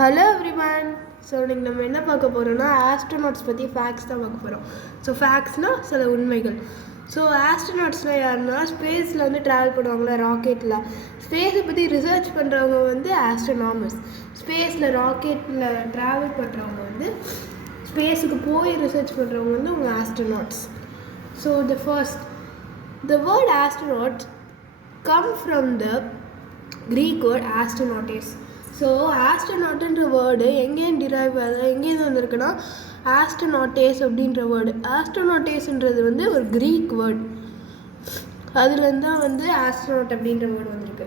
Hello everyone. So இன்றைக்கி நம்ம என்ன பார்க்க போகிறோம்னா ஆஸ்ட்ரோநாட்ஸ் பற்றி ஃபேக்ட்ஸ் தான் பார்க்க போகிறோம். ஸோ ஃபேக்ட்ஸ்னால் சில உண்மைகள். ஸோ ஆஸ்ட்ரோநாட்ஸ்னால் யாருன்னா ஸ்பேஸில் வந்து ட்ராவல் பண்ணுவாங்களே ராக்கெட்டில். ஸ்பேஸை பற்றி ரிசர்ச் பண்ணுறவங்க வந்து ஆஸ்ட்ரோனாமர்ஸ். ஸ்பேஸில் ராக்கெட்டில் ட்ராவல் பண்ணுறவங்க வந்து ஸ்பேஸுக்கு போய் ரிசர்ச் பண்ணுறவங்க வந்து அவங்க astronauts. So the word astronaut come from the Greek word astronautis. So ஆஸ்ட்ரோநாட்டுன்ற வேர்டு எங்கேயும் டிரைவ் ஆகுது, எங்கேருந்து வந்திருக்குன்னா ஆஸ்ட்ரோநாட்டேஸ் அப்படின்ற வேர்டு. ஆஸ்ட்ரோநாட்டேஸ்ன்றது வந்து ஒரு க்ரீக் வேர்டு, அதுலேருந்து தான் வந்து ஆஸ்ட்ரோநாட் அப்படின்ற வேர்டு வந்திருக்கு.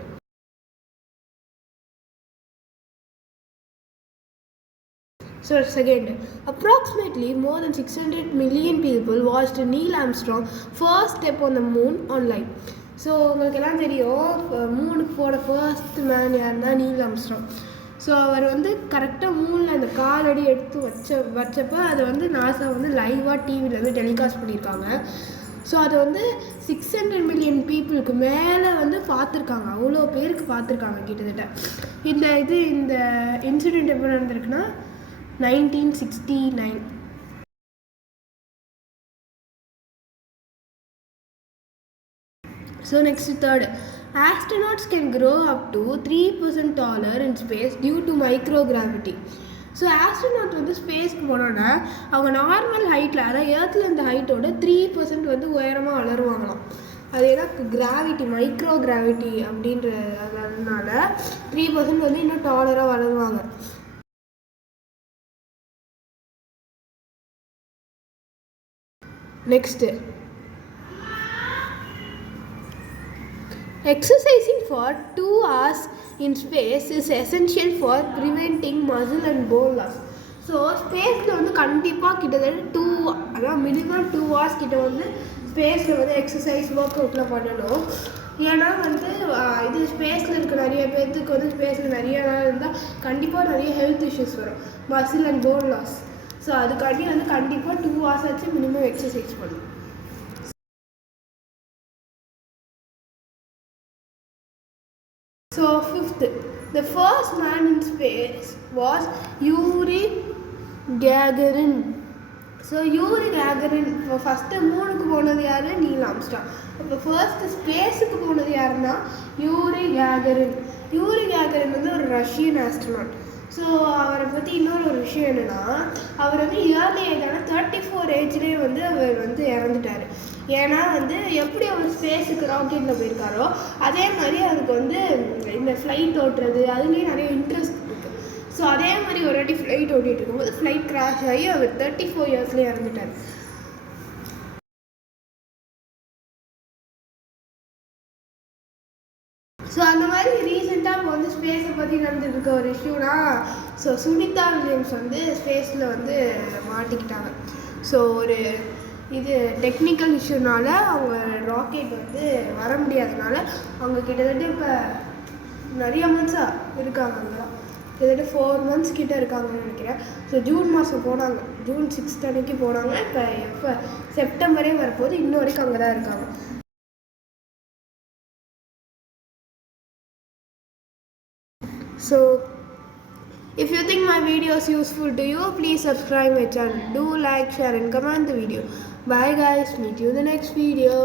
So second, approximately more than 600 million people watched Neil Armstrong first step on the moon online. So உங்களுக்கு எல்லாம் தெரியும், மூணுக்கு போட ஃபர்ஸ்ட் மேன் யாருன்னா நீல் ஆம்ஸ்ட்ராங். ஸோ அவர் வந்து கரெக்டாக மூணில் அந்த காலடி எடுத்து வச்சப்போ அதை வந்து நாசா வந்து லைவாக டிவியில் வந்து டெலிகாஸ்ட் பண்ணியிருக்காங்க. ஸோ அதை வந்து 600 மில்லியன் பீப்புளுக்கு மேலே வந்து பார்த்துருக்காங்க, அவ்வளோ பேருக்கு பார்த்துருக்காங்க கிட்டத்தட்ட. இந்த இன்சிடெண்ட் எப்போ நடந்திருக்குன்னா 1969. So next, third, astronauts can grow up to 3% taller in space due to microgravity. So astronaut வந்து ஸ்பேஸ்க்கு போனோன்னா அவங்க நார்மல் ஹைட்டில், அதாவது ஏர்த்தில் இந்த ஹைட்டோட 3% வந்து உயரமாக வளருவாங்களாம். அது ஏன்னா கிராவிட்டி, மைக்ரோ கிராவிட்டி அப்படின்றதுனால 3% வந்து இன்னும் டாலராக வளருவாங்க. Next, exercising for 2 hours in space is essential for preventing muscle and bone loss. So ஸ்பேஸில் வந்து கண்டிப்பாக கிட்டத்தட்ட அதாவது மினிமம் 2 hours கிட்ட வந்து ஸ்பேஸில் வந்து எக்ஸசைஸ் ஒர்க் அவுட்லாம் பண்ணணும். ஏன்னா வந்து இது ஸ்பேஸில் இருக்க நிறைய பேர்த்துக்கு வந்து ஸ்பேஸில் நிறைய நாள் இருந்தால் கண்டிப்பாக நிறைய ஹெல்த் இஷ்யூஸ் வரும், muscle and bone loss. So அதுக்காண்டி வந்து கண்டிப்பாக 2 hours ஆச்சு மினிமம் எக்ஸசைஸ் பண்ணணும். So fifth, the first man in space was Yuri Gagarin. So Yuri Gagarin இப்போ ஃபஸ்ட்டு மூணுக்கு போனது யார்? Neil Armstrong. இப்போ ஃபர்ஸ்ட் ஸ்பேஸுக்கு போனது யாருன்னா யூரி கேகரின். யூரி கேகரின் வந்து ஒரு ரஷ்யன் ஆஸ்ட்ரோநாட். ஸோ அவரை பற்றி இன்னொரு ஒரு விஷயம் என்னென்னா, அவர் வந்து இயர்லி ஏஜான 34 ஏஜ்லேயே வந்து அவர் வந்து இறந்துட்டார். ஏன்னா வந்து எப்படி அவர் ஸ்பேஸுக்கு ராக்கெட்டில் போயிருக்காரோ அதே மாதிரி அவருக்கு வந்து இந்த ஃப்ளைட் ஓட்டுறது அதுலேயும் நிறைய இன்ட்ரெஸ்ட் இருக்குது. ஸோ அதே மாதிரி ஒரு வாட்டி ஃப்ளைட் ஓட்டிகிட்டு இருக்கும்போது ஃப்ளைட் கிராஷ் ஆகி அவர் 34 இயர்ஸ்லேயே இறந்துட்டார். ஸோ அந்த மாதிரி ரீசெண்டாக இப்போ வந்து ஸ்பேஸை பற்றி நடந்துருக்க ஒரு இஷ்யூனா, ஸோ சுனிதா வில்லியம்ஸ் வந்து ஸ்பேஸில் வந்து மாட்டிக்கிட்டாங்க. ஸோ ஒரு டெக்னிக்கல் இஷ்யூனால அவங்க ராக்கெட் வந்து வர முடியாதனால அவங்க கிட்டத்தட்ட இப்போ நிறைய மந்த்ஸாக இருக்காங்க, அங்கெல்லாம் கிட்டத்தட்ட 4 months கிட்டே இருக்காங்கன்னு நினைக்கிறேன். ஸோ ஜூன் மாதம் போனாங்க, June 6th அன்னைக்கு போனாங்க. இப்போ செப்டம்பரே வரப்போது, இன்ன வரைக்கும் அங்கே தான் இருக்காங்க. So if you think my video is useful to you, please subscribe my channel. Do like, share and comment the video. Bye guys, meet you in the next video.